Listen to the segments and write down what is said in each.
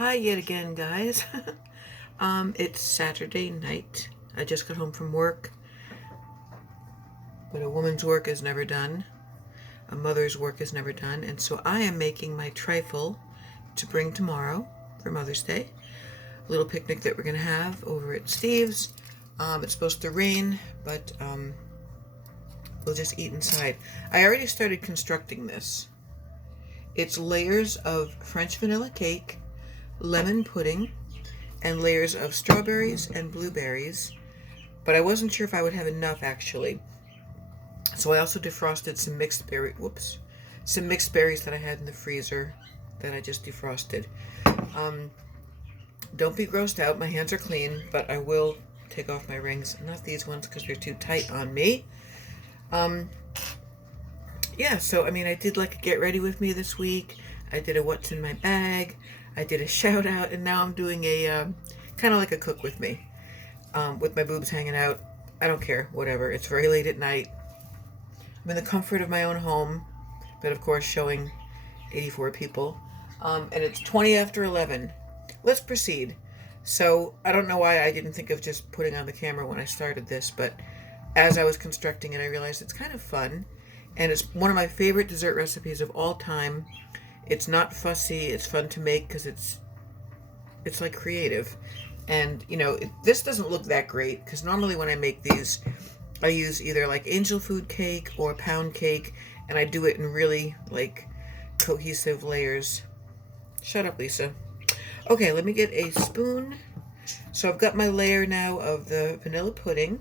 Hi yet again, guys. It's Saturday night. I just got home from work, but a woman's work is never done. A mother's work is never done, and so I am making my trifle to bring tomorrow for Mother's Day. A little picnic that we're gonna have over at Steve's. It's supposed to rain, but we'll just eat inside. I already started constructing this. It's layers of French vanilla cake, lemon pudding, and layers of strawberries and blueberries, but I wasn't sure if I would have enough actually. So I also defrosted some mixed berries that I had in the freezer that I just defrosted. Don't be grossed out, my hands are clean, but I will take off my rings. Not these ones because they're too tight on me. Yeah, so I mean, I did like a get ready with me this week. I did a what's in my bag. I did a shout out, and now I'm doing a kind of like a cook with me, with my boobs hanging out. I don't care, whatever. It's very late at night. I'm in the comfort of my own home, but of course showing 84 people. And it's 20 after 11. Let's proceed. So I don't know why I didn't think of just putting on the camera when I started this, but as I was constructing it, I realized it's kind of fun. And it's one of my favorite dessert recipes of all time. It's not fussy. It's fun to make because it's like creative. And you know, this doesn't look that great because normally when I make these, I use either like angel food cake or pound cake, and I do it in really like cohesive layers. Shut up, Lisa. Okay, let me get a spoon. So I've got my layer now of the vanilla pudding,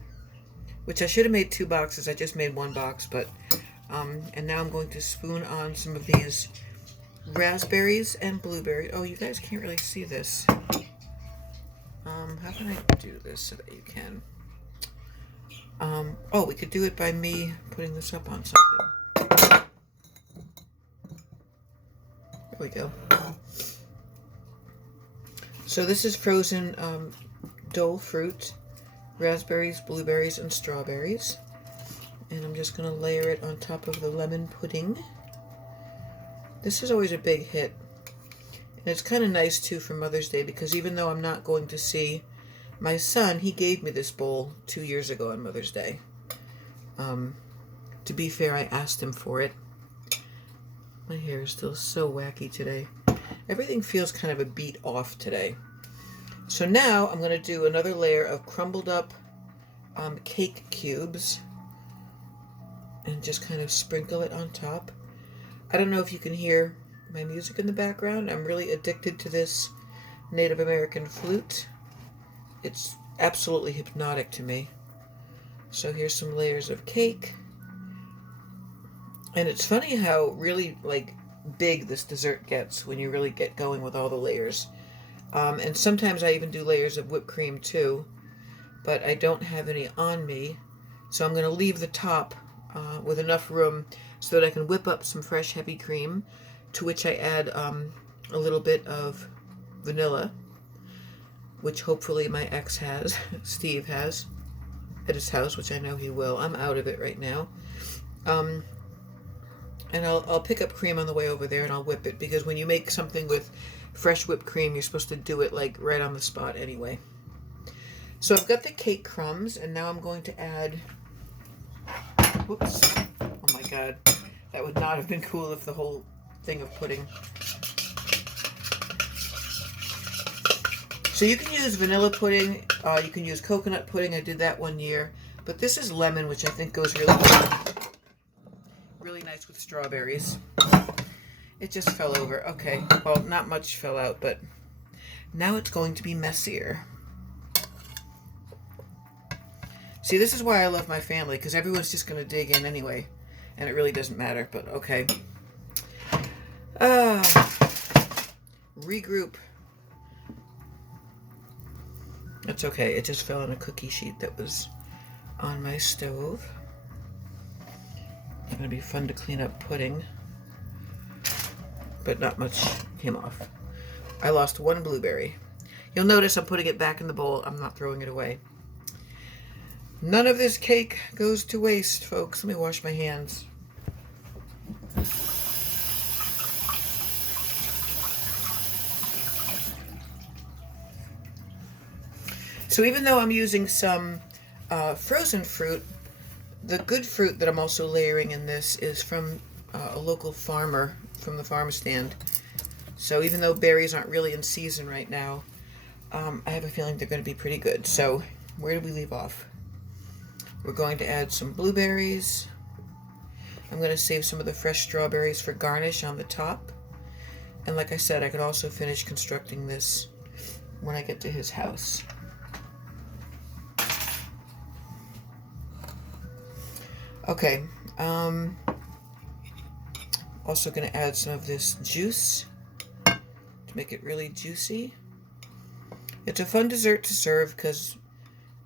which I should have made 2 boxes. I just made 1 box, but and now I'm going to spoon on some of these raspberries and blueberries. Oh, you guys can't really see this. How can I do this so that you can? Oh, we could do it by me putting this up on something. There we go. So this is frozen dole fruit, raspberries, blueberries, and strawberries. And I'm just going to layer it on top of the lemon pudding. This is always a big hit. And it's kind of nice too for Mother's Day because even though I'm not going to see my son, he gave me this bowl 2 years ago on Mother's Day. To be fair, I asked him for it. My hair is still so wacky today. Everything feels kind of a beat off today. So now I'm going to do another layer of crumbled up cake cubes and just kind of sprinkle it on top. I don't know if you can hear my music in the background. I'm really addicted to this Native American flute. It's absolutely hypnotic to me. So here's some layers of cake. And it's funny how really like big this dessert gets when you really get going with all the layers. And sometimes I even do layers of whipped cream too, but I don't have any on me. So I'm going to leave the top with enough room so that I can whip up some fresh heavy cream, to which I add a little bit of vanilla, which hopefully my ex has, Steve has, at his house, which I know he will. I'm out of it right now. And I'll pick up cream on the way over there and I'll whip it, because when you make something with fresh whipped cream, you're supposed to do it like right on the spot anyway. So I've got the cake crumbs, and now I'm going to add, whoops, oh my god, that would not have been cool if the whole thing of pudding. So you can use vanilla pudding, you can use coconut pudding. I did that 1 year, but this is lemon, which I think goes really nice with strawberries. It just fell over. Okay, well, not much fell out, but now it's going to be messier. See, this is why I love my family, because everyone's just going to dig in anyway, and it really doesn't matter, but okay. Regroup. That's okay. It just fell on a cookie sheet that was on my stove. It's going to be fun to clean up pudding, but not much came off. I lost 1 blueberry. You'll notice I'm putting it back in the bowl. I'm not throwing it away. None of this cake goes to waste, folks. Let me wash my hands. So even though I'm using some frozen fruit, the good fruit that I'm also layering in this is from a local farmer from the farm stand. So even though berries aren't really in season right now, I have a feeling they're going to be pretty good. So where did we leave off? We're going to add some blueberries. I'm going to save some of the fresh strawberries for garnish on the top. And like I said, I could also finish constructing this when I get to his house. Okay, also going to add some of this juice to make it really juicy. It's a fun dessert to serve because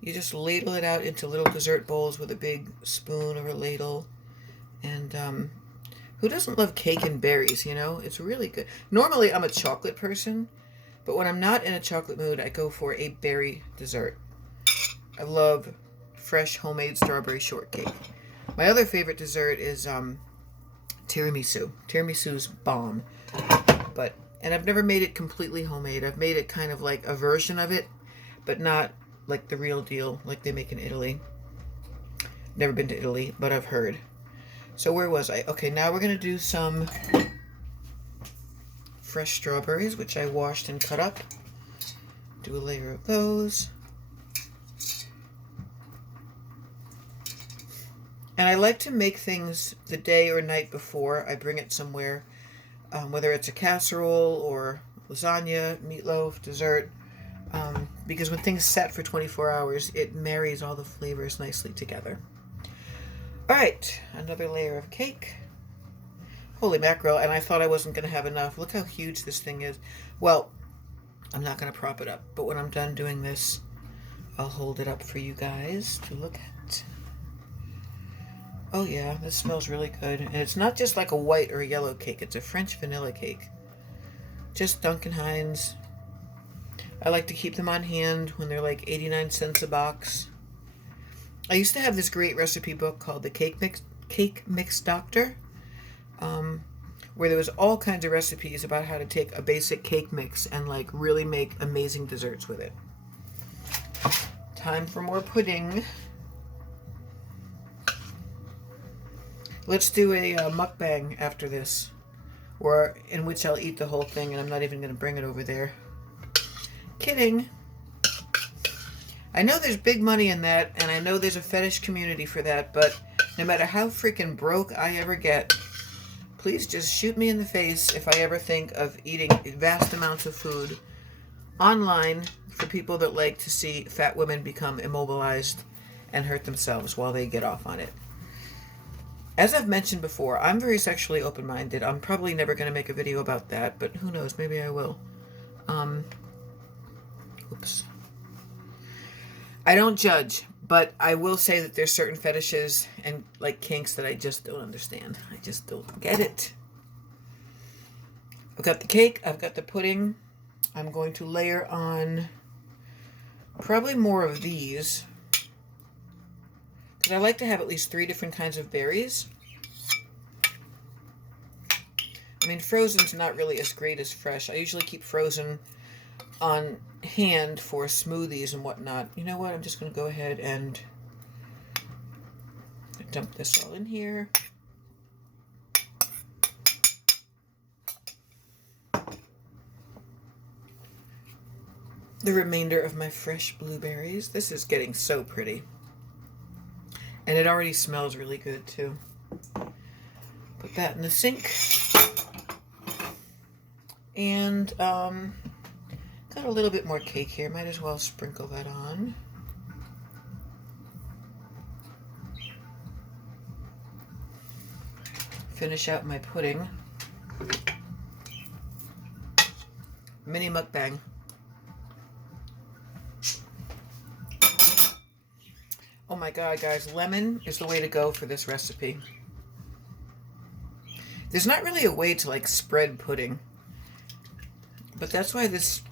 you just ladle it out into little dessert bowls with a big spoon or a ladle. And who doesn't love cake and berries, you know? It's really good. Normally I'm a chocolate person, but when I'm not in a chocolate mood, I go for a berry dessert. I love fresh homemade strawberry shortcake. My other favorite dessert is tiramisu. Tiramisu's bomb. And I've never made it completely homemade. I've made it kind of like a version of it, but not like the real deal like they make in Italy. Never been to Italy, but I've heard. So where was I? Okay, now we're going to do some fresh strawberries, which I washed and cut up. Do a layer of those. And I like to make things the day or night before I bring it somewhere, whether it's a casserole or lasagna, meatloaf, dessert, because when things set for 24 hours, it marries all the flavors nicely together. All right, another layer of cake. Holy mackerel, and I thought I wasn't going to have enough. Look how huge this thing is. Well, I'm not going to prop it up, but when I'm done doing this, I'll hold it up for you guys to look at. Oh yeah, this smells really good. And it's not just like a white or a yellow cake, it's a French vanilla cake. Just Duncan Hines. I like to keep them on hand when they're like 89 cents a box. I used to have this great recipe book called the Cake Mix Doctor, where there was all kinds of recipes about how to take a basic cake mix and like really make amazing desserts with it. Time for more pudding. Let's do a mukbang after this, or in which I'll eat the whole thing and I'm not even going to bring it over there. Kidding. I know there's big money in that, and I know there's a fetish community for that, but no matter how freaking broke I ever get, please just shoot me in the face if I ever think of eating vast amounts of food online for people that like to see fat women become immobilized and hurt themselves while they get off on it. As I've mentioned before, I'm very sexually open-minded. I'm probably never going to make a video about that, but who knows, maybe I will. Oops. I don't judge, but I will say that there's certain fetishes and like kinks that I just don't understand. I just don't get it. I've got the cake, I've got the pudding. I'm going to layer on probably more of these, because I like to have at least 3 different kinds of berries. I mean, frozen's not really as great as fresh. I usually keep frozen on hand for smoothies and whatnot. You know what? I'm just going to go ahead and dump this all in here. The remainder of my fresh blueberries. This is getting so pretty. And it already smells really good too. Put that in the sink. And got a little bit more cake here. Might as well sprinkle that on. Finish out my pudding. Mini mukbang. Oh my god, guys, lemon is the way to go for this recipe. There's not really a way to like spread pudding, but that's why this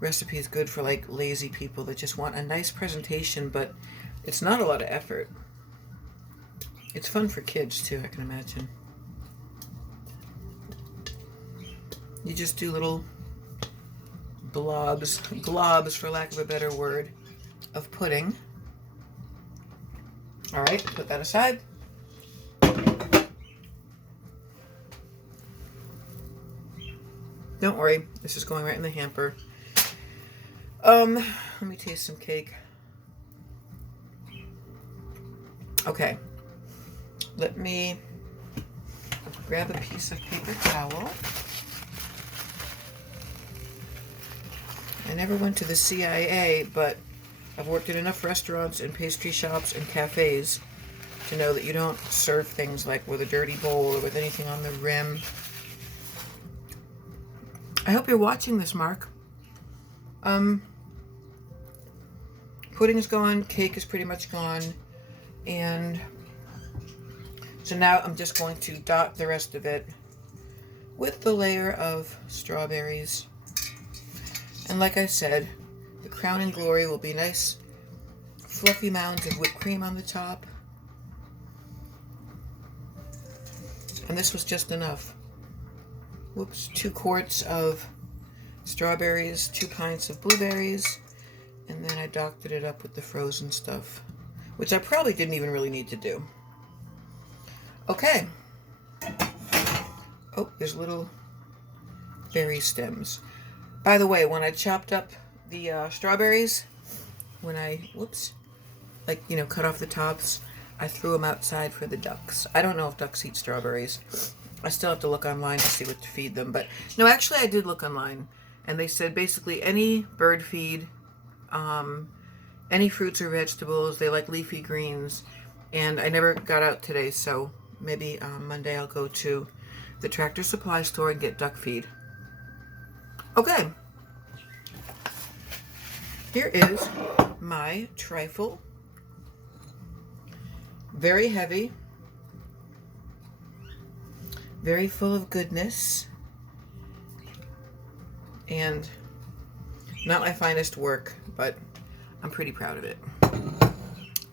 recipe is good for like lazy people that just want a nice presentation, but it's not a lot of effort. It's fun for kids too, I can imagine. You just do little globs for lack of a better word. of pudding. All right, put that aside. Don't worry, this is going right in the hamper. Let me taste some cake. Okay, let me grab a piece of paper towel. I never went to the CIA, but I've worked in enough restaurants and pastry shops and cafes to know that you don't serve things like with a dirty bowl or with anything on the rim. I hope you're watching this, Mark. Pudding's gone, cake is pretty much gone, and so now I'm just going to dot the rest of it with the layer of strawberries. And like I said, the crowning glory will be nice fluffy mounds of whipped cream on the top. And this was just enough. Whoops, 2 quarts of strawberries, 2 pints of blueberries, and then I doctored it up with the frozen stuff, which I probably didn't even really need to do. Okay. Oh, there's little berry stems. By the way, when I chopped up the strawberries, when I, cut off the tops, I threw them outside for the ducks. I don't know if ducks eat strawberries. I still have to look online to see what to feed them. But no, actually I did look online, and they said basically any bird feed, any fruits or vegetables, they like leafy greens, and I never got out today, so maybe Monday I'll go to the Tractor Supply store and get duck feed. Okay, here is my trifle. Very heavy, very full of goodness, and not my finest work, but I'm pretty proud of it.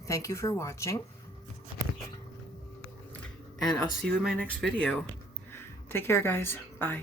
Thank you for watching, and I'll see you in my next video. Take care, guys. Bye.